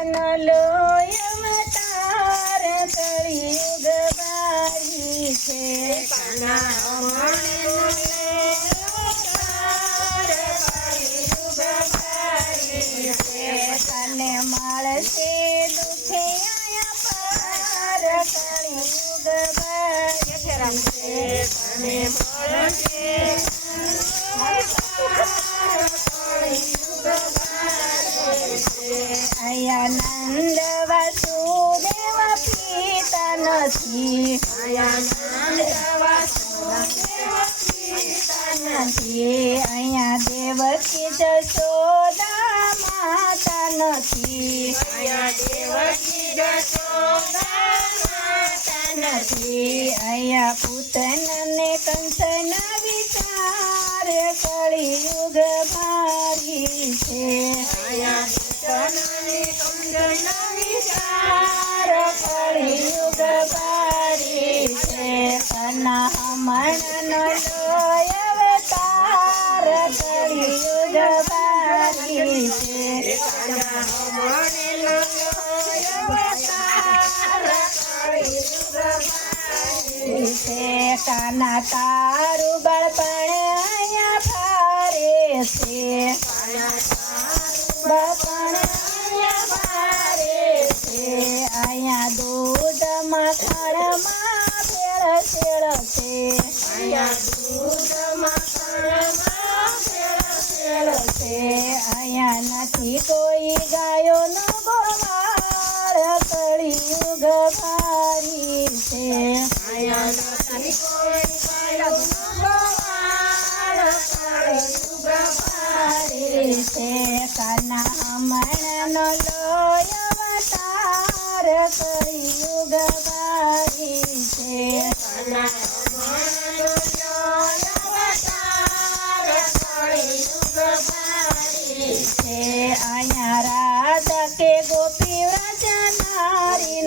હમણાંનો લોય અવતાર કળિયુગ બારી છે. તને મળશે બારી છે તને અહીંયા નંદ વાસુદેવ પિતા નથી નથી અહીંયા દેવકી જશોદા માતા નથી નથી. લોય અવતાર ભારી છે. કાના તારું બળપણ અહીંયા ફારે છે. બળપણ અહીંયા ફારે છે અહીંયા મખણમાં ભેળ શેળ છે અહીંયા નથી કોઈ ગાયોનો ગોવાળ કળિયુગ ભારી છે કાના હમણાંનો લોય અવતાર કળિયુગ ભારી અહીંયા રાધા કે ગોપી વ્રજ નારી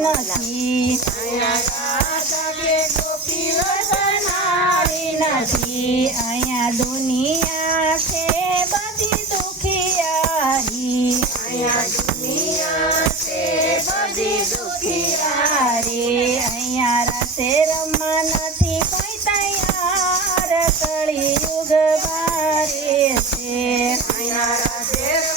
નથી અહીંયા દુનિયા છે બધી દુખિયારી દુખિયારી બારે છે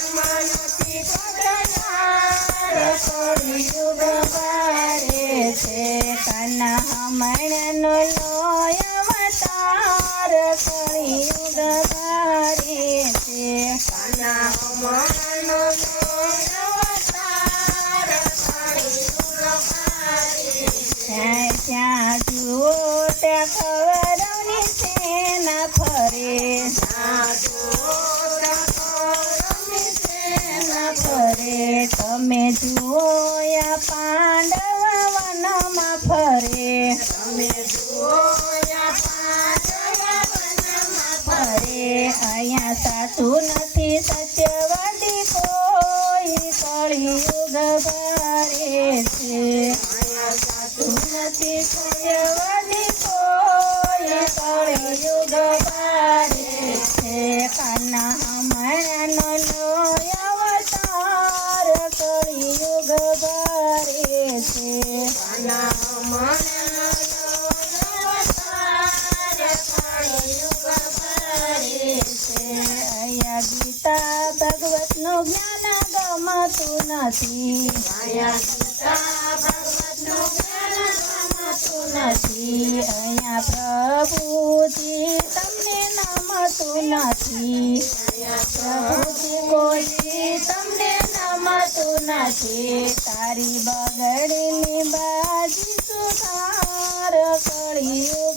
કળિયુગ બારે છે કાના હમણનો લોય અવતાર કળિયુગ બારે છે ત્યાં ત્યાં જુઓ ત્યાં ફરે. સેના તમે જુઓ યા પાંડવ વનમાં ફરે ફરે. અહીંયા સાચું નથી સત્યવાદી કોઈ. કળિયુગ ભરે છે. નથી સત્યવાદી કોઈ. કળિયુગ ભરે અહીંયા ગીતા ભગવતનું જ્ઞાન ગમતું નથી. નથી. અહીંયા પ્રભુજી તમને નમતું નથી. પ્રભુજી કોઈ તમને નમતું નથી. તારી બગડેલી બાજી સુધાર કળિયુગ